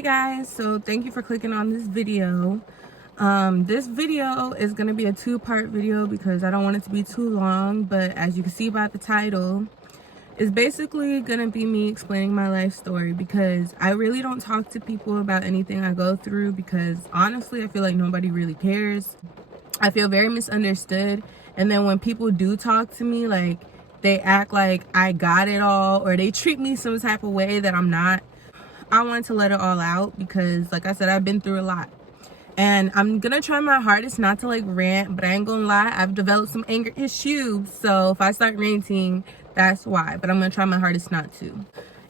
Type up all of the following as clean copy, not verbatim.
Hey guys, so thank you for clicking on this video. This video is going to be a two-part video because I don't want it to be too long, but as you can see by the title, it's basically going to be me explaining my life story because I really don't talk to people about anything I go through because honestly I feel like nobody really cares. I feel very misunderstood, and then when people do talk to me, like they act like I got it all or they treat me some type of way that I'm not. I wanted to let it all out because, like I said, I've been through a lot. And I'm gonna try my hardest not to like rant, but I ain't gonna lie, I've developed some anger issues. So if I start ranting, that's why. But I'm gonna try my hardest not to.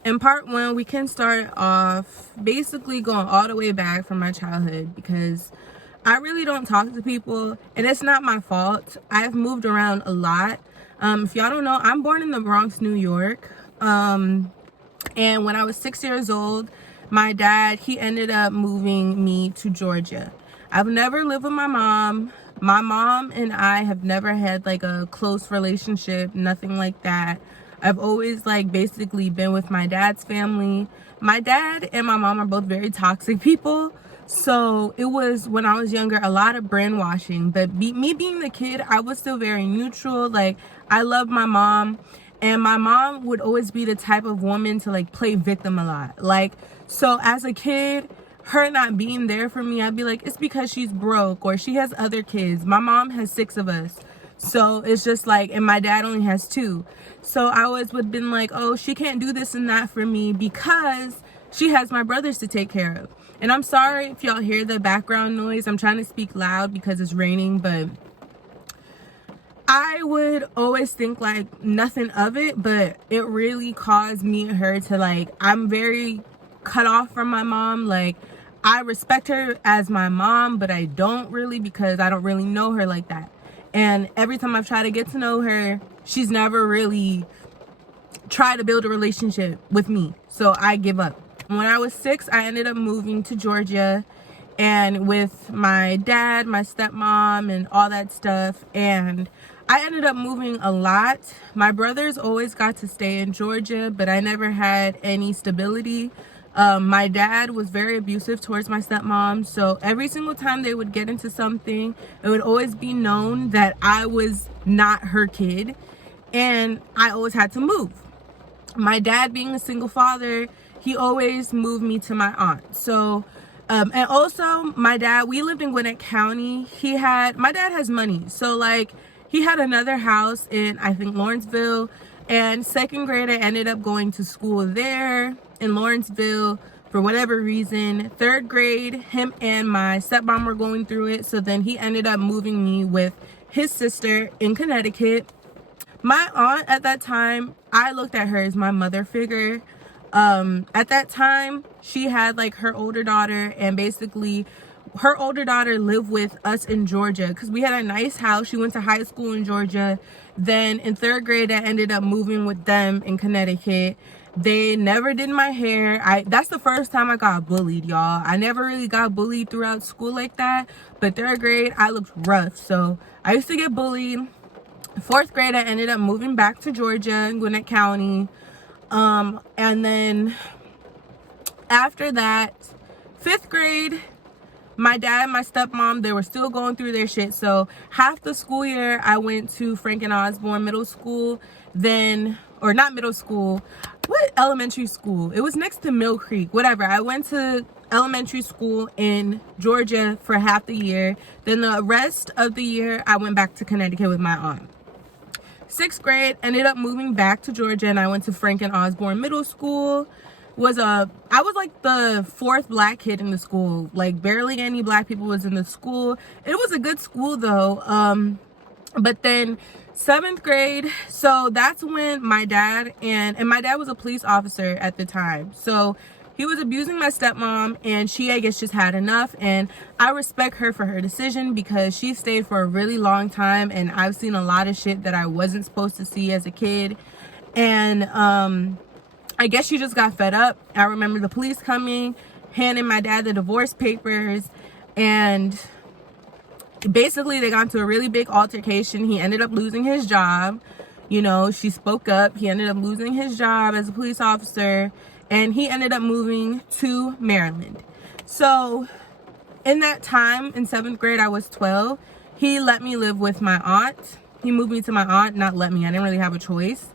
In part one, we can start off basically going all the way back from my childhood because I really don't talk to people, and it's not my fault. I've moved around a lot. If y'all don't know, I'm born in the Bronx, New York. And when I was 6 years old, my dad, he ended up moving me to Georgia. I've never lived with my mom. My mom and I have never had like a close relationship, nothing like that. I've always like basically been with my dad's family. My dad and my mom are both very toxic people. So it was, when I was younger, a lot of brainwashing. But me being the kid, I was still very neutral. Like, I loved my mom. And my mom would always be the type of woman to like play victim a lot. Like, so as a kid, her not being there for me, I'd be like, it's because she's broke or she has other kids. My mom has 6 of us. So it's just like, and my dad only has 2. So I always would have been like, oh, she can't do this and that for me because she has my brothers to take care of. And I'm sorry if y'all hear the background noise. I'm trying to speak loud because it's raining, but I would always think like nothing of it, but it really caused me and her to like, I'm very cut off from my mom. Like, I respect her as my mom, but I don't really because I don't really know her like that. And every time I've tried to get to know her, she's never really tried to build a relationship with me. So I give up. When I was 6, I ended up moving to Georgia, and with my dad, my stepmom, and all that stuff. And I ended up moving a lot. My brothers always got to stay in Georgia, but I never had any stability. My dad was very abusive towards my stepmom, so every single time they would get into something, it would always be known that I was not her kid, and I always had to move. My dad, being a single father, he always moved me to my aunt. So and also my dad, we lived in Gwinnett County. My dad has money, so like he had another house in, I think, Lawrenceville. And 2nd grade, I ended up going to school there in Lawrenceville for whatever reason. 3rd grade, him and my stepmom were going through it. So then he ended up moving me with his sister in Connecticut. My aunt at that time, I looked at her as my mother figure. At that time, she had like her older daughter, and basically her older daughter lived with us in Georgia because we had a nice house. She went to high school in Georgia. Then in 3rd grade, I ended up moving with them in Connecticut. They never did my hair. That's the first time I got bullied, y'all. I never really got bullied throughout school like that, but 3rd grade, I looked rough. So I used to get bullied. 4th grade, I ended up moving back to Georgia in Gwinnett County. And then after that, 5th grade, my dad and my stepmom, they were still going through their shit. So half the school year, I went to Frank and Osborne Middle School. Then, or not middle school, what elementary school? It was next to Mill Creek, whatever. I went to elementary school in Georgia for half the year. Then the rest of the year, I went back to Connecticut with my aunt. 6th grade, ended up moving back to Georgia, and I went to Frank and Osborne Middle School. I was like the 4th black kid in the school. Like, barely any black people was in the school. It was a good school though. But then 7th grade, so that's when my dad, and my dad was a police officer at the time, so he was abusing my stepmom, and she, I guess, just had enough. And I respect her for her decision because she stayed for a really long time, and I've seen a lot of shit that I wasn't supposed to see as a kid. And I guess she just got fed up. I remember the police coming, handing my dad the divorce papers, and basically they got into a really big altercation. He ended up losing his job. You know, she spoke up. He ended up losing his job as a police officer. and he ended up moving to Maryland. So in that time, in 7th grade, I was 12. He let me live with my aunt. He moved me to my aunt, not let me. I didn't really have a choice.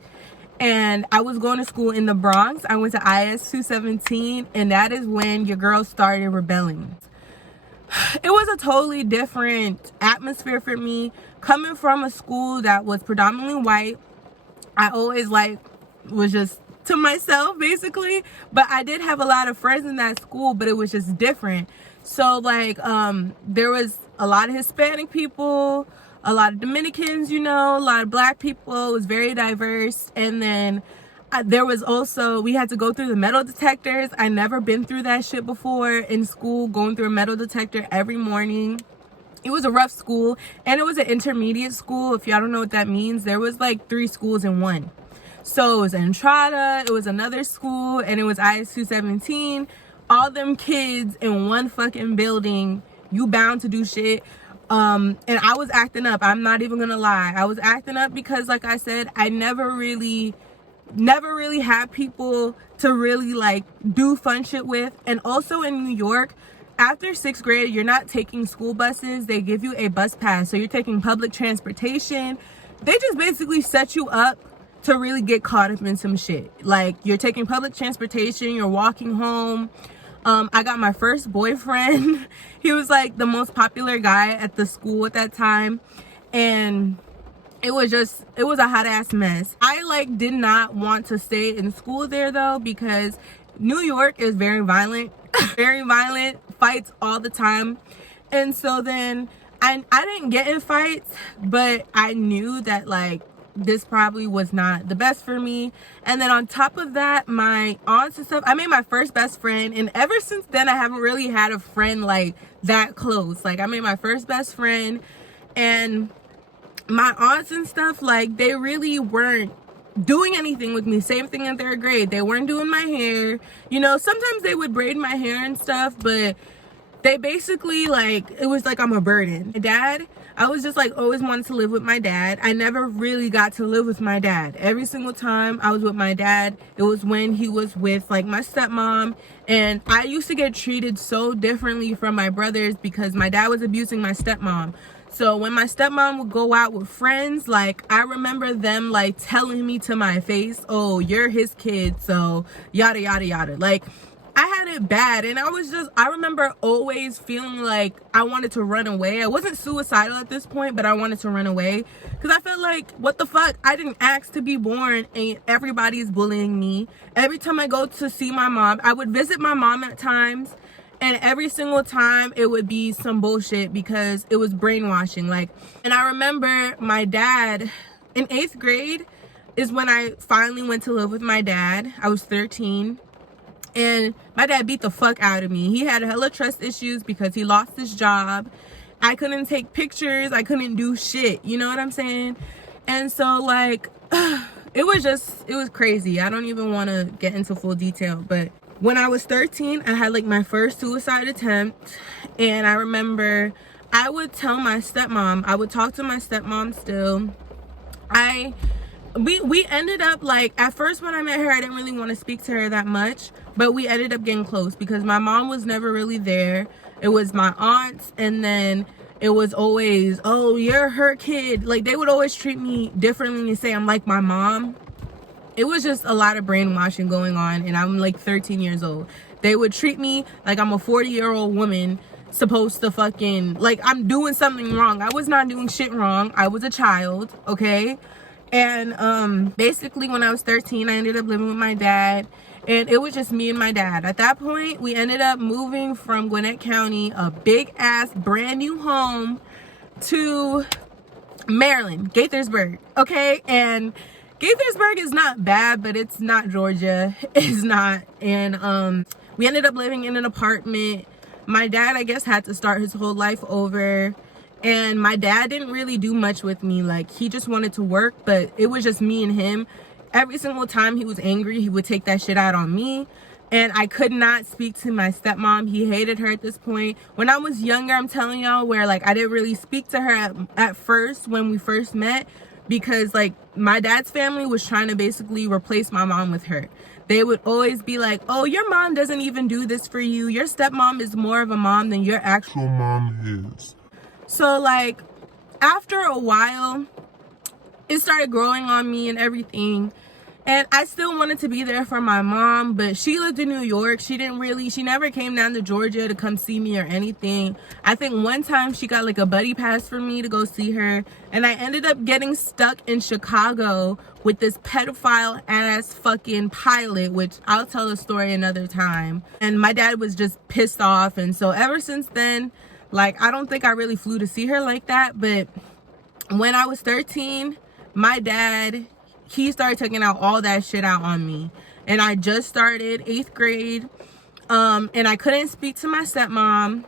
And I was going to school in the Bronx. I went to IS 217, and that is when your girl started rebelling. It was a totally different atmosphere for me. Coming from a school that was predominantly white, I always was just to myself basically, but I did have a lot of friends in that school, but it was just different. So there was a lot of Hispanic people, a lot of Dominicans, a lot of black people. It was very diverse. And then there was also, we had to go through the metal detectors. I never been through that shit before in school, going through a metal detector every morning. It was a rough school, and it was an intermediate school. If y'all don't know what that means, there was 3 schools in one. So it was Entrada, it was another school, and it was IS 217. All them kids in one fucking building, you bound to do shit. And I was acting up. I'm not even gonna lie. I was acting up because, like I said, I never really had people to really do fun shit with. And also in New York, after 6th grade, you're not taking school buses. They give you a bus pass. So you're taking public transportation. They just basically set you up to really get caught up in some shit. You're taking public transportation, you're walking home. I got my first boyfriend. He was the most popular guy at the school at that time. And it was a hot ass mess. I did not want to stay in school there though, because New York is very violent. Very violent, fights all the time. And so then I didn't get in fights, but I knew that this probably was not the best for me. And then on top of that, my aunts and stuff, I made my first best friend, and ever since then I haven't really had a friend that close. I made my first best friend, and my aunts and stuff, they really weren't doing anything with me. Same thing in 3rd grade. They weren't doing my hair. Sometimes they would braid my hair and stuff, but they basically it was I'm a burden. My dad, I was just always wanted to live with my dad. I never really got to live with my dad. Every single time I was with my dad, it was when he was with my stepmom. And I used to get treated so differently from my brothers because my dad was abusing my stepmom. So when my stepmom would go out with friends, I remember them telling me to my face, oh, you're his kid, so yada yada yada. I had it bad, and I remember always feeling I wanted to run away. I wasn't suicidal at this point, but I wanted to run away because I felt what the fuck? I didn't ask to be born, and everybody's bullying me. Every time I go to see my mom, I would visit my mom at times, and every single time it would be some bullshit because it was brainwashing. And I remember my dad in 8th grade is when I finally went to live with my dad. I was 13. And my dad beat the fuck out of me. He had hella trust issues because he lost his job. I couldn't take pictures. I couldn't do shit. You know what I'm saying? And so it was crazy. I don't even want to get into full detail. But when I was 13, I had my first suicide attempt. And I remember I would tell my stepmom. I would talk to my stepmom still. We ended up at first when I met her, I didn't really want to speak to her that much, but we ended up getting close because my mom was never really there. It was my aunts, and then it was always, oh, you're her kid. They would always treat me differently and say I'm like my mom. It was just a lot of brainwashing going on, and I'm 13 years old. They would treat me like I'm a 40-year-old woman supposed to fucking I'm doing something wrong. I was not doing shit wrong. I was a child, okay? And basically when I was 13, I ended up living with my dad, and it was just me and my dad. At that point, we ended up moving from Gwinnett County, a big ass brand new home, to Maryland, Gaithersburg, okay? And Gaithersburg is not bad, but it's not Georgia. It's not. And we ended up living in an apartment. My dad, I guess, had to start his whole life over. And my dad didn't really do much with me. He just wanted to work, but it was just me and him. Every single time he was angry, he would take that shit out on me. And I could not speak to my stepmom. He hated her at this point. When I was younger, I'm telling y'all, where I didn't really speak to her at first when we first met, because my dad's family was trying to basically replace my mom with her. they would always be like, oh, your mom doesn't even do this for you. Your stepmom is more of a mom than your actual mom is. So like after a while, it started growing on me and everything. And I still wanted to be there for my mom, but she lived in New York. She never came down to Georgia to come see me or anything. I think one time she got like a buddy pass for me to go see her. And I ended up getting stuck in Chicago with this pedophile ass fucking pilot, which I'll tell the story another time. And my dad was just pissed off. And so ever since then, like, I don't think I really flew to see her like that. But when I was 13, my dad, he started taking out all that shit out on me. And I just started 8th grade. And I couldn't speak to my stepmom.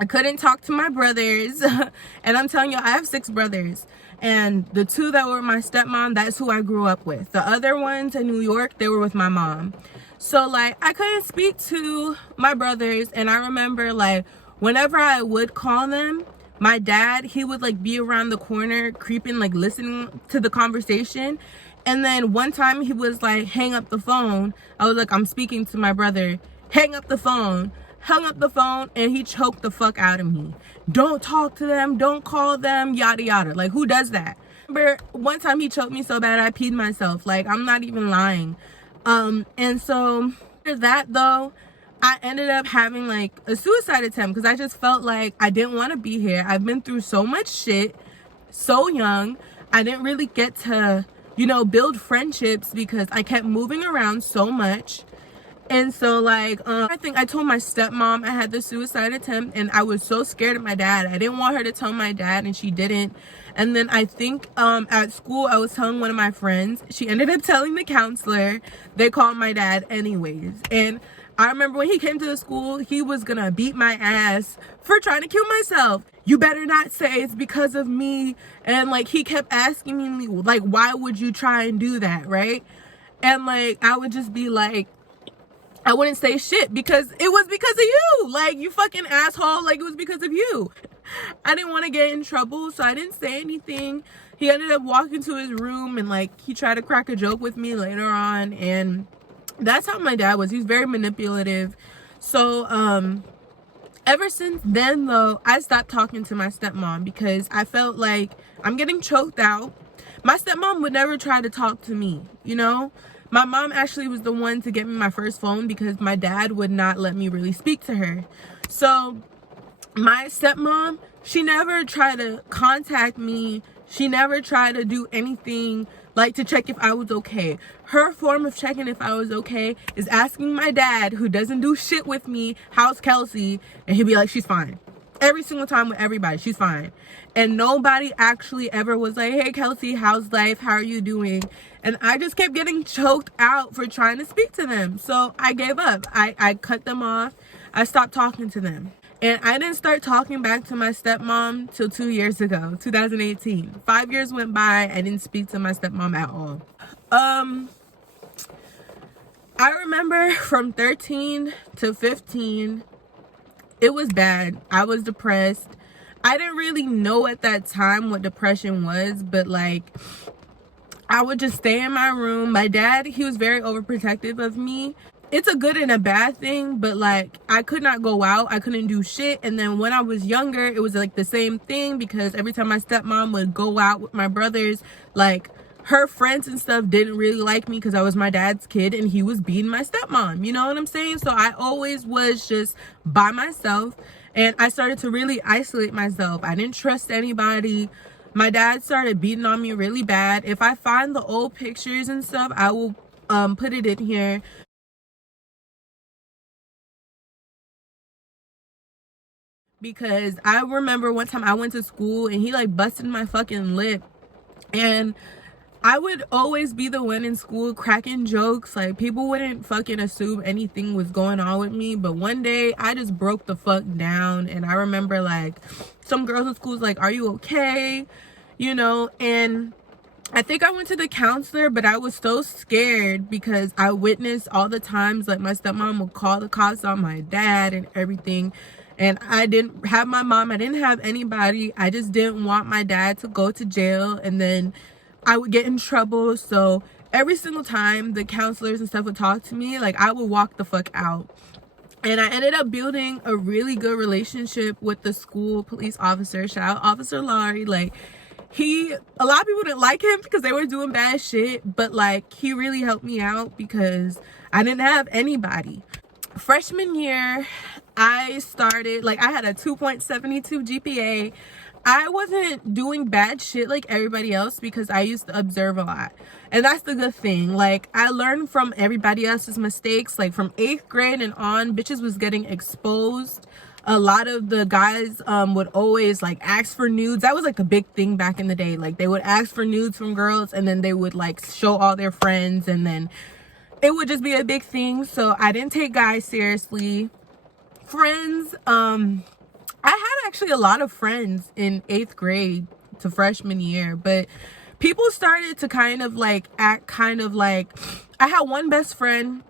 I couldn't talk to my brothers. And I'm telling you, I have 6 brothers. And the 2 that were my stepmom, that's who I grew up with. The other ones in New York, they were with my mom. So like, I couldn't speak to my brothers. And I remember like, whenever I would call them, my dad, he would like be around the corner creeping, like listening to the conversation. And then one time he was like, hang up the phone. I was like, I'm speaking to my brother. Hang up the phone. Hung up the phone, and he choked the fuck out of me. Don't talk to them. Don't call them. Yada yada. Like, who does that? Remember one time he choked me so bad I peed myself. Like, I'm not even lying. And so after that though, I ended up having like a suicide attempt because I just felt like I didn't want to be here. I've been through so much shit so young. I didn't really get to, you know, build friendships because I kept moving around so much. And so like I think I told my stepmom I had the suicide attempt, and I was so scared of my dad. I didn't want her to tell my dad, and she didn't. And then I think at school I was telling one of my friends. She ended up telling the counselor. They called my dad anyways. And I remember when he came to the school, he was gonna beat my ass for trying to kill myself. You better not say it's because of me. And like, he kept asking me like, why would you try and do that, right? And like, I would just be like, I wouldn't say shit because it was because of you. Like, you fucking asshole. Like, it was because of you. I didn't want to get in trouble, so I didn't say anything. He ended up walking to his room and like, he tried to crack a joke with me later on. And that's how my dad was. He's very manipulative. So ever since then though, I stopped talking to my stepmom because I felt like I'm getting choked out. My stepmom would never try to talk to me, you know. My mom actually was the one to get me my first phone because my dad would not let me really speak to her. So my stepmom, she never tried to contact me. She never tried to do anything like to check if I was okay. Her form of checking if I was okay is asking my dad, who doesn't do shit with me, how's Kelsey? And he'd be like, she's fine. Every single time with everybody, she's fine. And nobody actually ever was like, hey Kelsey, how's life? How are you doing? And I just kept getting choked out for trying to speak to them. So I gave up. I cut them off. I stopped talking to them. And I didn't start talking back to my stepmom till 2 years ago, 2018. 5 years went by, I didn't speak to my stepmom at all. I remember from 13 to 15, it was bad. I was depressed. I didn't really know at that time what depression was, but like, I would just stay in my room. My dad, he was very overprotective of me. It's a good and a bad thing, but like, I could not go out. I couldn't do shit. And then when I was younger, it was like the same thing because every time my stepmom would go out with my brothers, like her friends and stuff didn't really like me because I was my dad's kid and he was beating my stepmom. You know what I'm saying? So I always was just by myself, and I started to really isolate myself. I didn't trust anybody. My dad started beating on me really bad. If I find the old pictures and stuff, I will put it in here. Because I remember one time I went to school and he like busted my fucking lip, and I would always be the one in school cracking jokes. Like, people wouldn't fucking assume anything was going on with me. But one day I just broke the fuck down, and I remember like some girls in school was like, are you okay? You know, and I think I went to the counselor, but I was so scared because I witnessed all the times like my stepmom would call the cops on my dad and everything. And I didn't have my mom. I didn't have anybody. I just didn't want my dad to go to jail and then I would get in trouble. So every single time the counselors and stuff would talk to me, like I would walk the fuck out. And I ended up building a really good relationship with the school police officer. Shout out Officer Laurie. Like, a lot of people didn't like him because they were doing bad shit, but like he really helped me out because I didn't have anybody. Freshman year, I started, like, I had a 2.72 GPA. I wasn't doing bad shit like everybody else because I used to observe a lot. And that's the good thing. Like, I learned from everybody else's mistakes. Like, from 8th grade and on, bitches was getting exposed. A lot of the guys would always, like, ask for nudes. That was, like, a big thing back in the day. Like, they would ask for nudes from girls, and then they would, like, show all their friends, and then it would just be a big thing. So I didn't take guys seriously. Friends, I had actually a lot of friends in 8th grade to freshman year, but people started to kind of like act kind of like, I had one best friend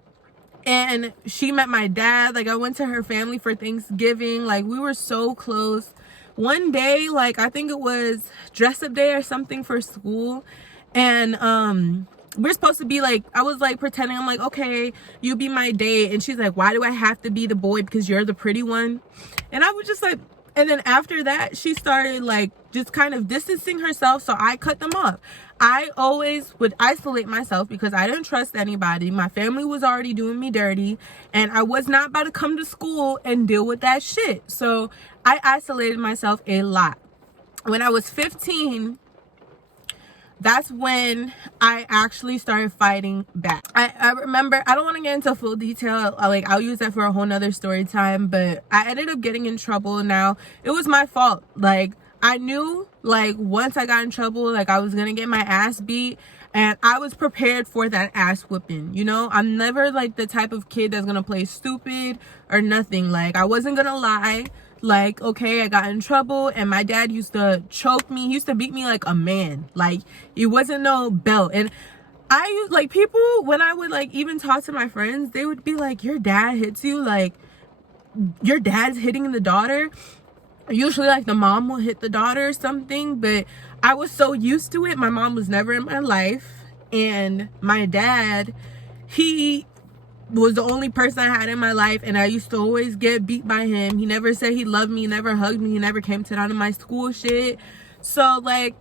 and she met my dad. Like, I went to her family for Thanksgiving. Like, we were so close. One day, like, I think it was dress up day or something for school, and we're supposed to be like, I was like pretending, I'm like, okay, you be my date. And she's like, why do I have to be the boy? Because you're the pretty one. And I was just like, and then after that, she started like just kind of distancing herself. So I cut them off. I always would isolate myself because I didn't trust anybody. My family was already doing me dirty, and I was not about to come to school and deal with that shit. So I isolated myself a lot. When I was 15, that's when I actually started fighting back. I remember, I don't want to get into full detail, like I'll use that for a whole nother story time, but I ended up getting in trouble. Now, it was my fault. Like, I knew, like, once I got in trouble, like, I was gonna get my ass beat, and I was prepared for that ass whipping, you know? I'm never like the type of kid that's gonna play stupid or nothing. Like, I wasn't gonna lie. Like, okay, I got in trouble, and my dad used to choke me. He used to beat me like a man. Like, it wasn't no belt. And I used, like, people, when I would like even talk to my friends, they would be like, your dad hits you? Like, your dad's hitting the daughter? Usually, like, the mom will hit the daughter or something, but I was so used to it. My mom was never in my life, and my dad, he was the only person I had in my life, and I used to always get beat by him. He never said he loved me, he never hugged me, he never came to none of my school shit. So, like,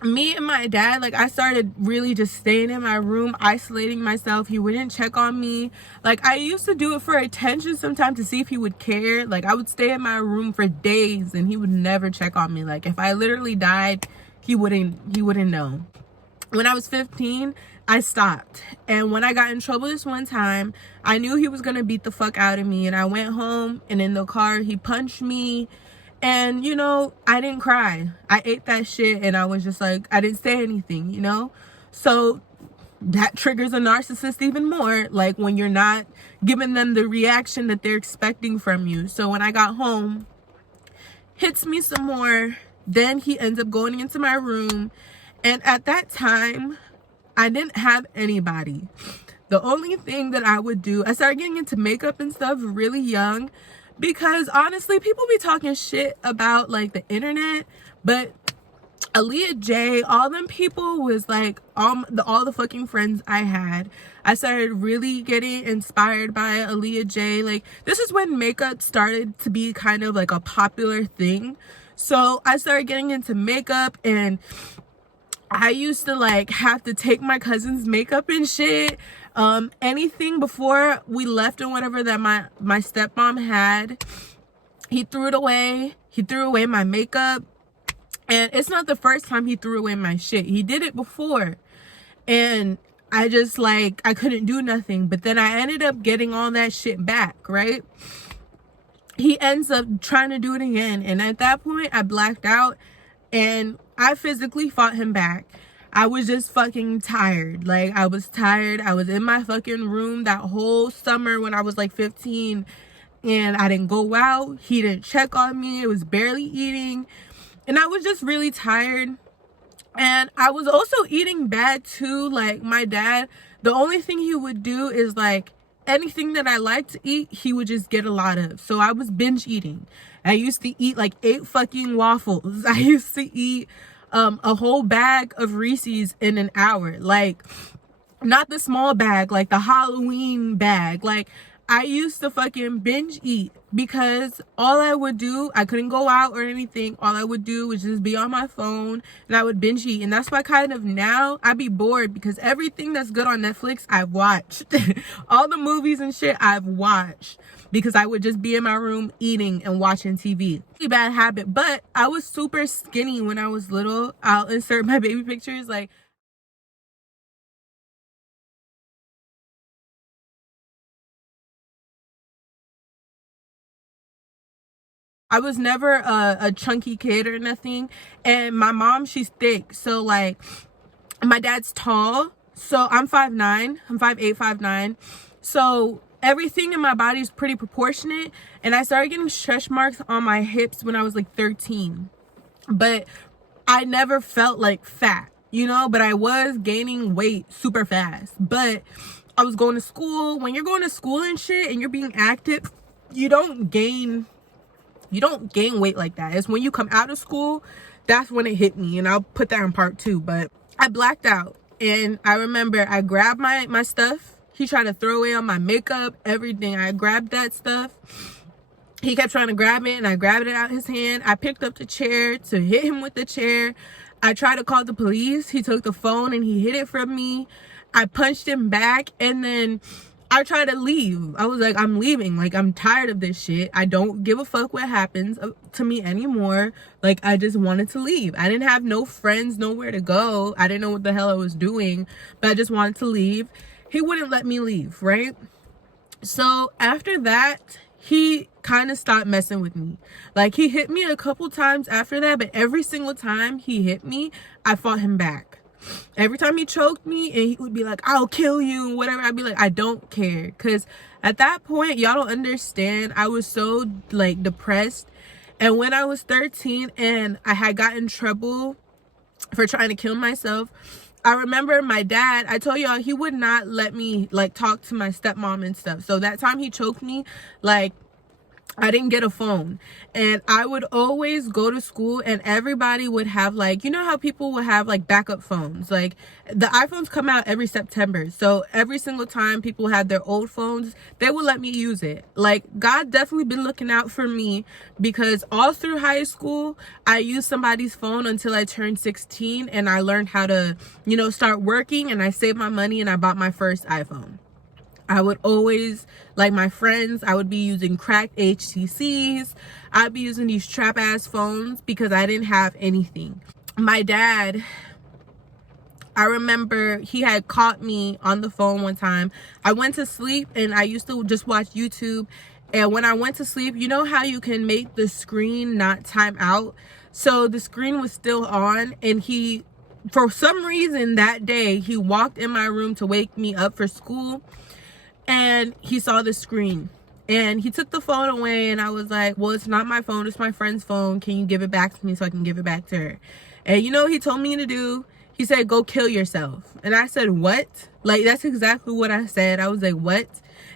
me and my dad, like, I started really just staying in my room, isolating myself. He wouldn't check on me. Like, I used to do it for attention sometimes to see if he would care. Like, I would stay in my room for days, and he would never check on me. Like, if I literally died, he wouldn't know. When I was 15, I stopped. And when I got in trouble this one time, I knew he was gonna beat the fuck out of me. And I went home, and in the car, he punched me. And, you know, I didn't cry. I ate that shit, and I was just like, I didn't say anything, you know? So that triggers a narcissist even more, like, when you're not giving them the reaction that they're expecting from you. So when I got home, hits me some more. Then he ends up going into my room. And at that time, I didn't have anybody. The only thing that I would do, I started getting into makeup and stuff really young, because honestly, people be talking shit about like the internet, but Aaliyah J, all them people was like all the fucking friends I had. I started really getting inspired by Aaliyah J. Like, this is when makeup started to be kind of like a popular thing. So I started getting into makeup, and I used to like have to take my cousin's makeup and shit. Anything before we left and whatever that my stepmom had, he threw it away. He threw away my makeup. And it's not the first time he threw away my shit. He did it before. And I just like, I couldn't do nothing. But then I ended up getting all that shit back, right? He ends up trying to do it again. And at that point, I blacked out, and I physically fought him back. I was just fucking tired. Like, I was tired. I was in my fucking room that whole summer when I was like 15, and I didn't go out. He didn't check on me. It was barely eating, and I was just really tired. And I was also eating bad too. Like, my dad, the only thing he would do is like anything that I like to eat, he would just get a lot of. So I was binge eating. I used to eat like 8 fucking waffles. I used to eat a whole bag of Reese's in an hour. Like, not the small bag, like the Halloween bag. Like, I used to fucking binge eat because all I would do, I couldn't go out or anything. All I would do was just be on my phone and I would binge eat. And that's why kind of now I be bored, because everything that's good on Netflix, I've watched. All the movies and shit I've watched, because I would just be in my room eating and watching TV. Really bad habit, but I was super skinny when I was little. I'll insert my baby pictures. Like, I was never a chunky kid or nothing. And my mom, she's thick. So like, my dad's tall. So I'm 5'9". I'm 5'8", 5'9". So everything in my body is pretty proportionate. And I started getting stretch marks on my hips when I was like 13. But I never felt like fat, you know, but I was gaining weight super fast. But I was going to school. When you're going to school and shit and you're being active, you don't gain weight like that. It's when you come out of school, that's when it hit me. And I'll put that in part 2. But I blacked out, and I remember I grabbed my stuff. He tried to throw away on my makeup, everything. I grabbed that stuff. He kept trying to grab it, and I grabbed it out of his hand. I picked up the chair to hit him with the chair. I tried to call the police. He took the phone and he hid it from me. I punched him back, and then I tried to leave. I was like, I'm leaving. Like, I'm tired of this shit. I don't give a fuck what happens to me anymore. Like, I just wanted to leave. I didn't have no friends, nowhere to go. I didn't know what the hell I was doing, but I just wanted to leave. He wouldn't let me leave, right? So after that, he kind of stopped messing with me. Like, he hit me a couple times after that, but every single time he hit me, I fought him back. Every time he choked me and he would be like, I'll kill you, whatever, I'd be like, I don't care. Because at that point, y'all don't understand, I was so like depressed. And when I was 13 and I had gotten in trouble for trying to kill myself, I remember my dad, I told y'all, he would not let me like talk to my stepmom and stuff. So that time he choked me, like, I didn't get a phone, and I would always go to school and everybody would have, like, you know how people will have like backup phones, like the iPhones come out every September, so every single time people had their old phones, they would let me use it. Like, God definitely been looking out for me, because all through high school I used somebody's phone until I turned 16 and I learned how to, you know, start working, and I saved my money and I bought my first iPhone. I would always, like my friends, I would be using cracked HTCs. I'd be using these trap ass phones because I didn't have anything. My dad, I remember he had caught me on the phone one time. I went to sleep and I used to just watch YouTube. And when I went to sleep, you know how you can make the screen not time out? So the screen was still on, and he, for some reason that day, he walked in my room to wake me up for school. And he saw the screen and he took the phone away, and I was like, well, it's not my phone, it's my friend's phone. Can you give it back to me so I can give it back to her? And you know what he told me to do? He said, go kill yourself. And I said, what? Like, that's exactly what I said. I was like, what?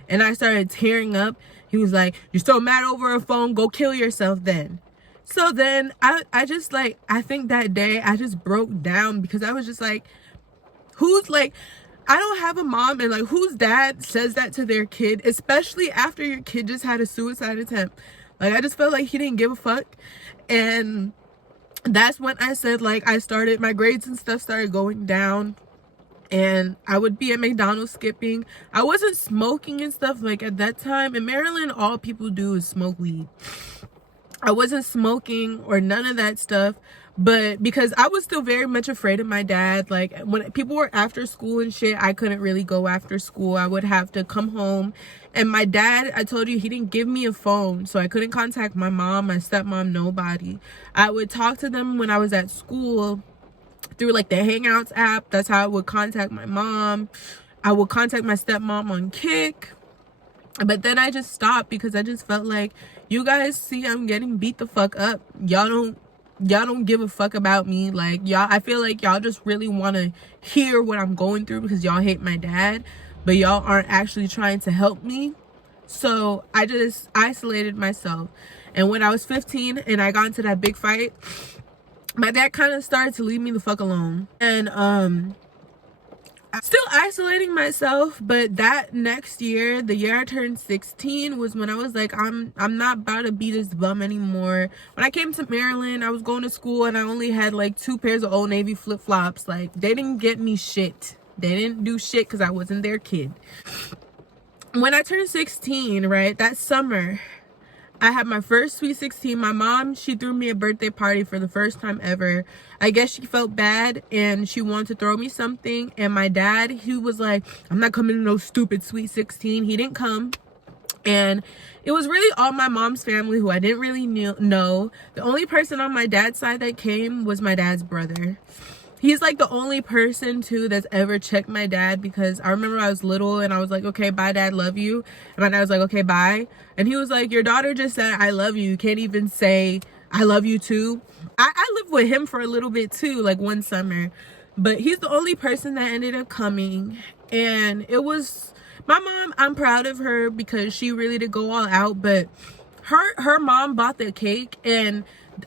And I started tearing up. He was like, you're so mad over a phone, go kill yourself then. So then I just, like, I think that day I just broke down, because I was just like, who's, like, I don't have a mom, and like, whose dad says that to their kid, especially after your kid just had a suicide attempt? Like, I just felt like he didn't give a fuck. And that's when I said, like, I started, my grades and stuff started going down, and I would be at McDonald's skipping. I wasn't smoking and stuff, like, at that time. In Maryland, all people do is smoke weed. I wasn't smoking or none of that stuff, but because I was still very much afraid of my dad. Like, when people were after school and shit, I couldn't really go after school. I would have to come home, and my dad, I told you, he didn't give me a phone, so I couldn't contact my mom, my stepmom, nobody. I would talk to them when I was at school through like the Hangouts app. That's how I would contact my mom. I would contact my stepmom on Kick. But then I just stopped, because I just felt like, you guys see I'm getting beat the fuck up. Y'all don't give a fuck about me. Like, y'all, I feel like y'all just really want to hear what I'm going through because y'all hate my dad, but y'all aren't actually trying to help me. So I just isolated myself. And when I was 15 and I got into that big fight, my dad kind of started to leave me the fuck alone. And still isolating myself. But that next year, the year I turned 16, was when I was like, I'm not about to be this bum anymore. When I came to Maryland, I was going to school and I only had like 2 pairs of Old Navy flip-flops. Like, they didn't get me shit. They didn't do shit because I wasn't their kid. When I turned 16, right, that summer, I had my first Sweet 16. My mom, she threw me a birthday party for the first time ever. I guess she felt bad and she wanted to throw me something. And my dad, he was like, I'm not coming to no stupid Sweet 16. He didn't come. And it was really all my mom's family who I didn't really know. The only person on my dad's side that came was my dad's brother. He's like the only person too that's ever checked my dad, because I remember I was little and I was like, okay, bye dad, love you. And my dad was like, okay, bye. And he was like, your daughter just said I love you. You can't even say I love you too. I lived with him for a little bit too, like one summer. But he's the only person that ended up coming. And it was my mom. I'm proud of her because she really did go all out. But her mom bought the cake, and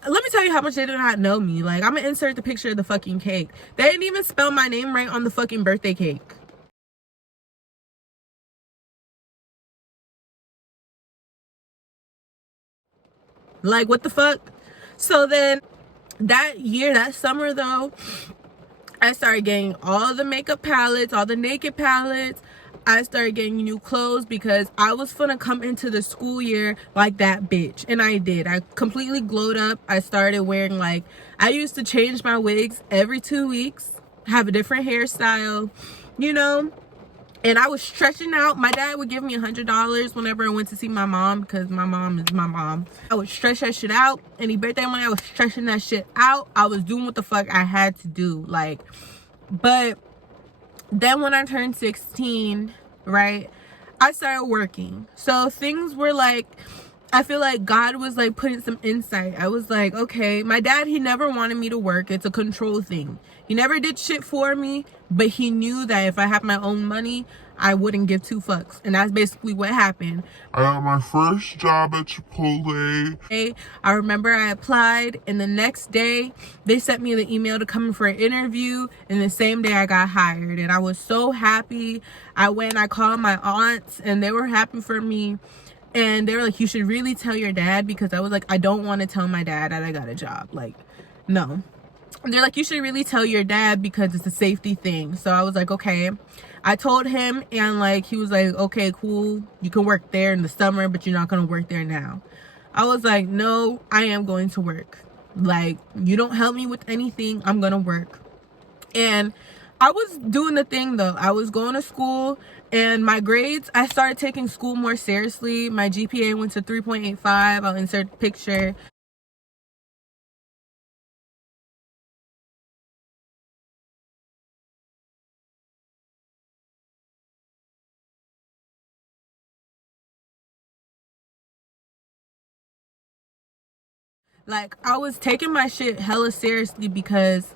let me tell you how much they did not know me. Like, I'm gonna insert the picture of the fucking cake. They didn't even spell my name right on the fucking birthday cake. Like, what the fuck? So then that year, that summer though, I started getting all the makeup palettes, all the naked palettes. I started getting new clothes because I was gonna come into the school year like that bitch. And I did. I completely glowed up. I started wearing, like, I used to change my wigs every 2 weeks, have a different hairstyle, you know. And I was stretching out. My dad would give me $100 whenever I went to see my mom, because my mom is my mom. I would stretch that shit out. Any birthday money, I was stretching that shit out. I was doing what the fuck I had to do. Like, but then when I turned 16, right, I started working. So things were like, I feel like God was like putting some insight. I was like, okay, my dad, he never wanted me to work. It's a control thing. He never did shit for me, but he knew that if I had my own money, I wouldn't give 2 fucks. And that's basically what happened. I got my first job at Chipotle. I remember I applied, and the next day they sent me the email to come in for an interview, and the same day I got hired. And I was so happy. I went and I called my aunts, and they were happy for me. And they were like, you should really tell your dad, because I was like, I don't want to tell my dad that I got a job. Like, no. And they're like, you should really tell your dad because it's a safety thing. So I was like, okay. I told him, and like, he was like, okay, cool. You can work there in the summer, but you're not going to work there now. I was like, no, I am going to work. Like, you don't help me with anything, I'm going to work. And I was doing the thing though. I was going to school, and my grades, I started taking school more seriously. My GPA went to 3.85. I'll insert a picture. Like, I was taking my shit hella seriously, because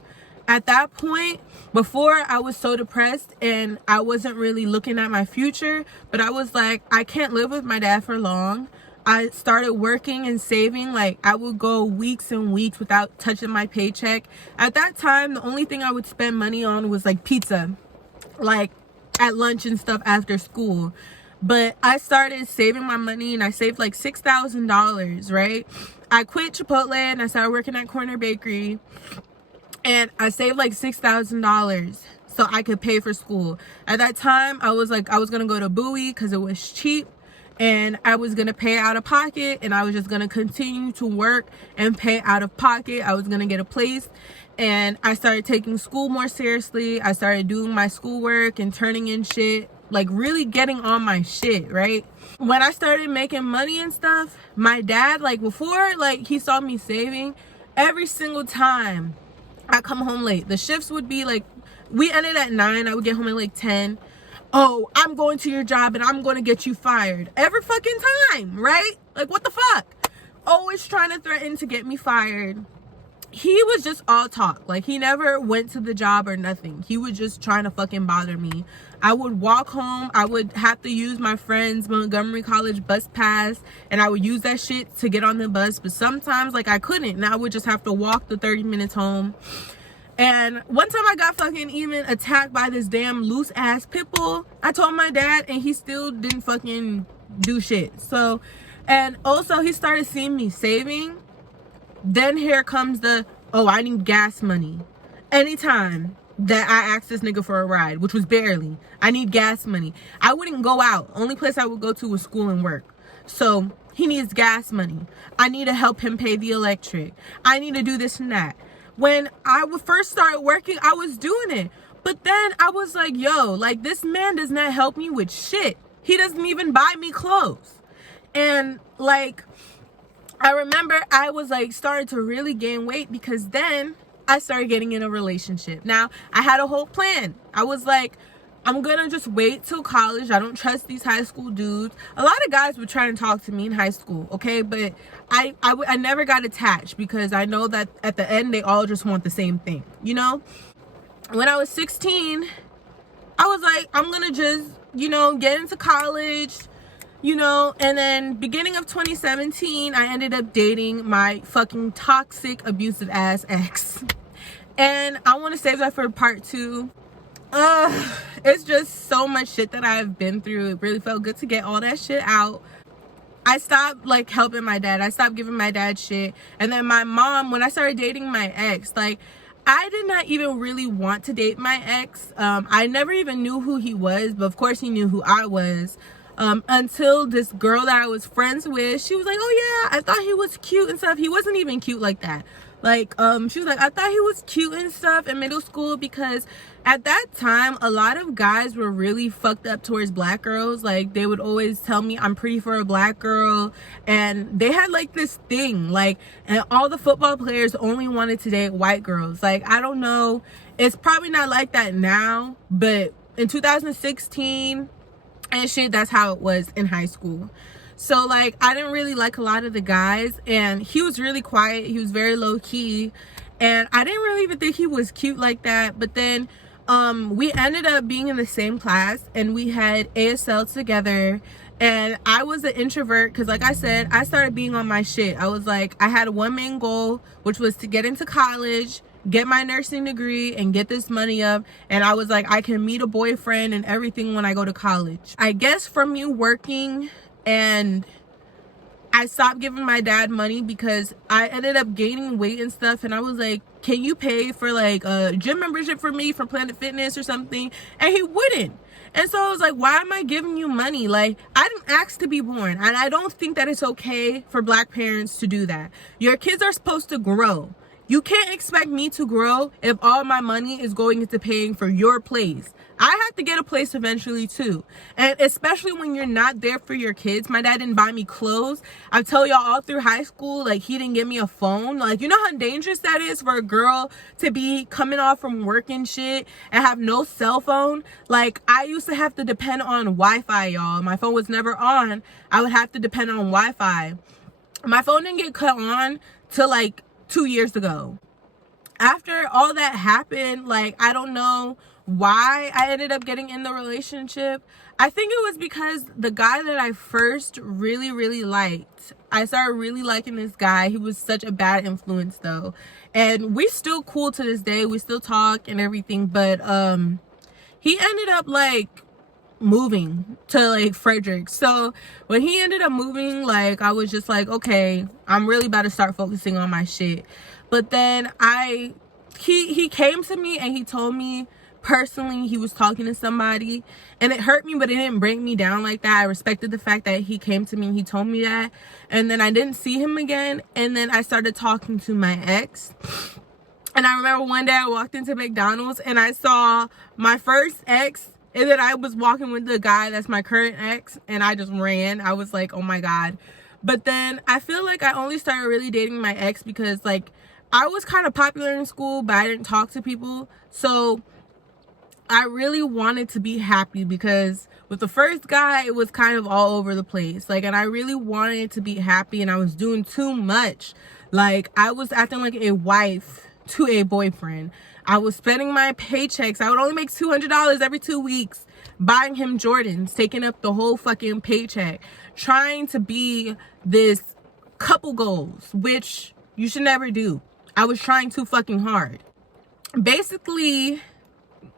at that point, before, I was so depressed and I wasn't really looking at my future. But I was like, I can't live with my dad for long. I started working and saving. Like, I would go weeks and weeks without touching my paycheck. At that time, the only thing I would spend money on was like pizza, like at lunch and stuff after school. But I started saving my money, and I saved like $6,000, right? I quit Chipotle and I started working at Corner Bakery, and I saved like $6,000 so I could pay for school. At that time, I was like, I was gonna go to Bowie because it was cheap, and I was gonna pay out of pocket, and I was just gonna continue to work and pay out of pocket. I was gonna get a place, and I started taking school more seriously. I started doing my schoolwork and turning in shit, like really getting on my shit, right? When I started making money and stuff, my dad, like before, like he saw me saving, every single time I come home late. The shifts would be like, we ended at 9, I would get home at like 10. Oh, I'm going to your job and I'm going to get you fired. Every fucking time, right? Like, what the fuck? Always trying to threaten to get me fired. He was just all talk. Like, he never went to the job or nothing. He was just trying to fucking bother me. I would walk home. I would have to use my friend's Montgomery College bus pass, and I would use that shit to get on the bus. But sometimes, like, I couldn't, and I would just have to walk the 30 minutes home. And one time I got fucking even attacked by this damn loose ass pit bull. I told my dad and he still didn't fucking do shit. So, and also he started seeing me saving. Then here comes the, oh, I need gas money. Anytime that I asked this nigga for a ride, which was barely, I need gas money. I wouldn't go out. Only place I would go to was school and work. So he needs gas money. I need to help him pay the electric. I need to do this and that. When I would first start working, I was doing it. But then I was like, yo, like this man does not help me with shit. He doesn't even buy me clothes. And like, I remember I was like starting to really gain weight because then I started getting in a relationship. Now, I had a whole plan. I was like, I'm gonna just wait till college. I don't trust these high school dudes. A lot of guys would try and talk to me in high school, okay? But I never got attached because I know that at the end, they all just want the same thing, you know? When I was 16, I was like, I'm gonna just, you know, get into college, you know? And then beginning of 2017, I ended up dating my fucking toxic, abusive ass ex. And I want to save that for part 2. It's just so much shit that I've been through. It really felt good to get all that shit out. I stopped like helping my dad. I stopped giving my dad shit. And then my mom, when I started dating my ex, like I did not even really want to date my ex. I never even knew who he was, but of course he knew who I was. Until this girl that I was friends with, she was like, oh yeah, I thought he was cute and stuff. He wasn't even cute like that. Like, she was like, I thought he was cute and stuff in middle school because at that time, a lot of guys were really fucked up towards black girls. Like, they would always tell me I'm pretty for a black girl. And they had like this thing, like, and all the football players only wanted to date white girls. Like, I don't know. It's probably not like that now, but in 2016 and shit, that's how it was in high school. So like I didn't really like a lot of the guys, and he was really quiet. He was very low key, and I didn't really even think he was cute like that. But then we ended up being in the same class, and we had ASL together. And I was an introvert because, like I said, I started being on my shit. I was like, I had one main goal, which was to get into college, get my nursing degree, and get this money up. And I was like, I can meet a boyfriend and everything when I go to college. I guess from me working, and I stopped giving my dad money because I ended up gaining weight and stuff. And I was like, can you pay for like a gym membership for me for Planet Fitness or something? And he wouldn't. And so I was like, why am I giving you money? Like, I didn't ask to be born. And I don't think that it's okay for black parents to do that. Your kids are supposed to grow. You can't expect me to grow if all my money is going into paying for your place. I have to get a place eventually too. And especially when you're not there for your kids. My dad didn't buy me clothes. I tell y'all all through high school, like he didn't give me a phone. Like, you know how dangerous that is for a girl to be coming off from work and shit and have no cell phone? Like, I used to have to depend on Wi-Fi, y'all. My phone was never on. I would have to depend on Wi-Fi. My phone didn't get cut on till like 2 years ago. After all that happened, like, I don't know why I ended up getting in the relationship. I think it was because the guy that I first really liked, I started really liking this guy. He was such a bad influence though, and we still cool to this day. We still talk and everything, but he ended up like moving to like Frederick. So when he ended up moving, like I was just like, okay, I'm really about to start focusing on my shit. But then he came to me and he told me personally he was talking to somebody, and it hurt me, but it didn't break me down like that. I respected the fact that he came to me and he told me that, and then I didn't see him again. And then I started talking to my ex, and I remember one day I walked into McDonald's and I saw my first ex, and then I was walking with the guy that's my current ex, and I just ran. I was like, oh my god. But then I feel like I only started really dating my ex because like I was kind of popular in school, but I didn't talk to people. So I really wanted to be happy because with the first guy, it was kind of all over the place. Like, and I really wanted to be happy, and I was doing too much. Like, I was acting like a wife to a boyfriend. I was spending my paychecks. I would only make $200 every 2 weeks buying him Jordans, taking up the whole fucking paycheck, trying to be this couple goals, which you should never do. I was trying too fucking hard. basically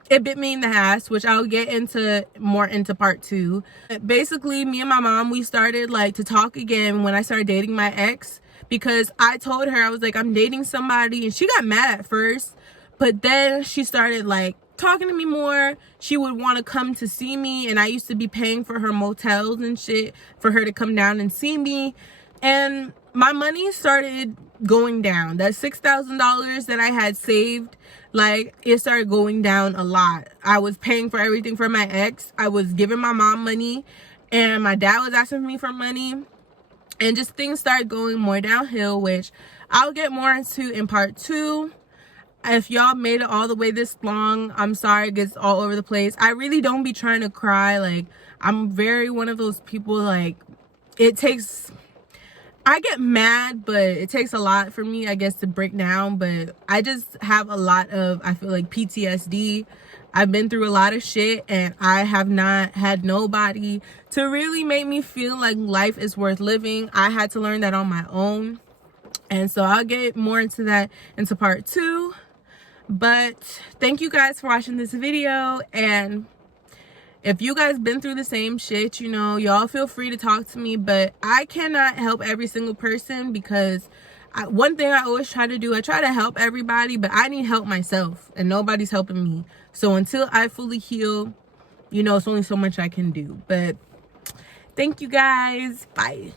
it bit me in the ass, which I'll get into more into part 2. Basically, me and my mom, we started like to talk again when I started dating my ex, because I told her, I was like, I'm dating somebody, and she got mad at first, but then she started like talking to me more. She would want to come to see me, and I used to be paying for her motels and shit for her to come down and see me, and my money started going down. That $6,000 that I had saved, like, it started going down a lot. I was paying for everything for my ex. I was giving my mom money, and my dad was asking me for money, and just things started going more downhill, which I'll get more into in part 2. If y'all made it all the way this long, I'm sorry it gets all over the place. I really don't be trying to cry. Like, I'm very one of those people, like, I get mad, but it takes a lot for me, I guess, to break down. But I just have a lot of, I feel like, PTSD. I've been through a lot of shit, and I have not had nobody to really make me feel like life is worth living. I had to learn that on my own. And so I'll get more into that into part 2. But thank you guys for watching this video, and if you guys been through the same shit, you know, y'all feel free to talk to me. But I cannot help every single person, because one thing I always try to do, I try to help everybody, but I need help myself, and nobody's helping me. So until I fully heal, you know, it's only so much I can do. But thank you guys. Bye.